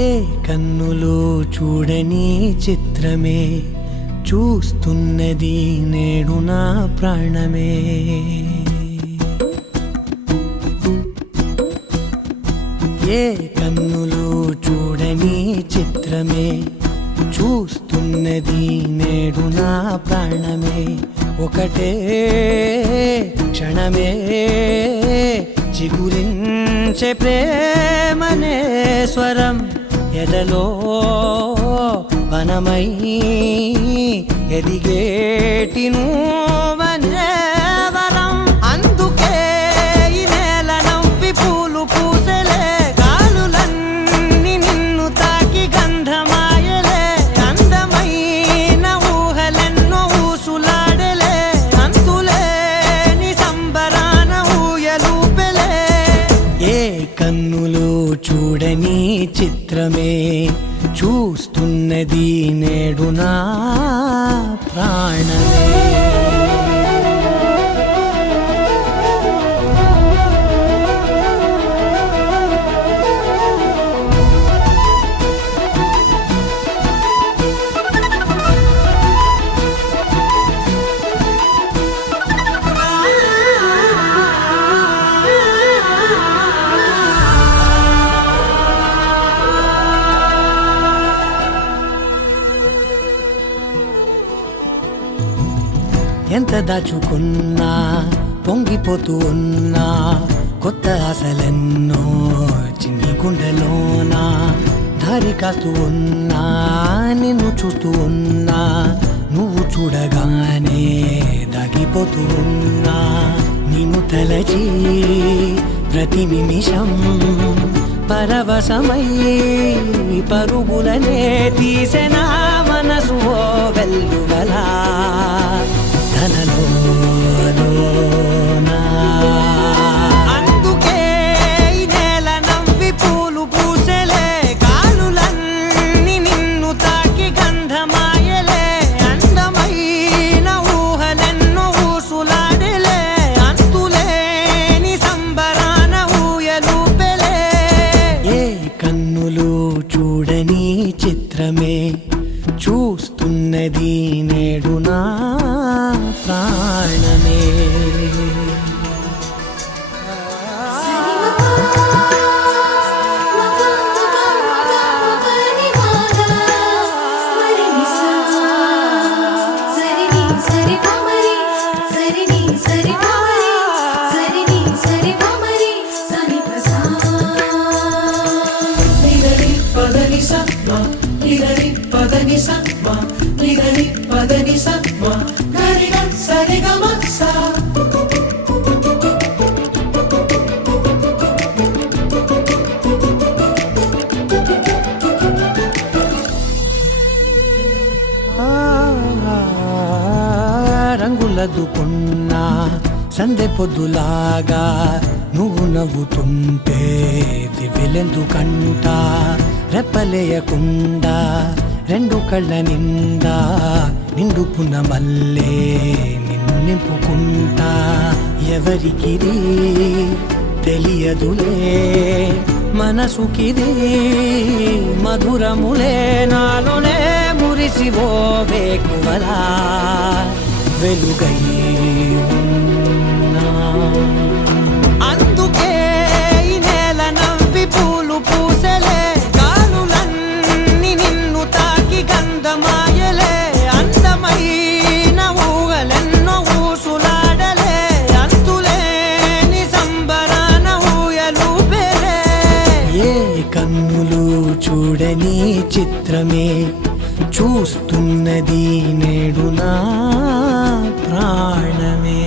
ఏ కన్నులో చూడని చిత్రమే చూస్తున్నది నేడు నా ప్రాణమే. ఏ కన్నులో చూడని చిత్రమే చూస్తున్నది నేడు నా ప్రాణమే. ఒకటే క్షణమే చిగురించే ప్రేమనే స్వరం ఎదలో వనమై ఎదిగేటి నువ్వనే వరం. అందుకే ఈ నేల నవ్వి పూలు పూసలే, గాలులన్నీ నిన్ను తాకి గంధమాయలే. అందమైన ఊహలెన్నో ఊసులాడలే, అంతులేని సంబరాన ఊయలూపెలే. ఏ కన్నులో చూడని చిత్రమే చూస్తున్నది నేడు నా ప్రాణమే. ఎంత దాచుకున్నా పొంగిపోతూ ఉన్నా, కొత్త ఆశలెన్నో చిన్ని గుండెలోనా. దారి కాస్తూ ఉన్నా, నిన్ను చూస్తూ ఉన్నా, నువ్వు చూడగానే దాగిపోతూ ఉన్నా. నిన్ను తలచి ప్రతి నిమిషం పరవశమై పరుగులనే తీసెనా మనసు ఓ వెల్లువలా. అందుకే ఈ నేల నవ్వి పూలు పూసలే, గాలులన్నీ నిన్ను తాకి గంధమాయలే. అందమైన ఊహలెన్నో ఊసులాడలే, అంతులేని సంబరాన ఊయలూపెలే. ఏ కన్నులు చూడని చిత్రమే చూస్తున్నది నేడు నా ప్రాణమే. రంగులదుకున్నా సందె పొద్దులాగా నువ్వు నవ్వుతుంటే దివ్వెలెందుకంట. రెప్పలేయకుండా రెండు కళ్ళ నిండా నిండుకున్న మల్లే నిన్ను నింపుకుంటా. ఎవరికిది తెలియదులే మనసుకిది మధురములే, నాలోనే మురిసివో వేకువలా వెలుగై ఉన్నా. అందుకే ఈ నేల నవ్వి పూలు పూసలే, గాలులన్నీ నిన్ను తాకి గంధమాయలే. అందమైన ఊహలెన్నో ఊసులాడలే, అంతులేని సంబరాన ఊయలూపెలే. ఏ కన్నులు చూడని చిత్రమే చూస్తున్నది నేడు నా ప్రాణమే.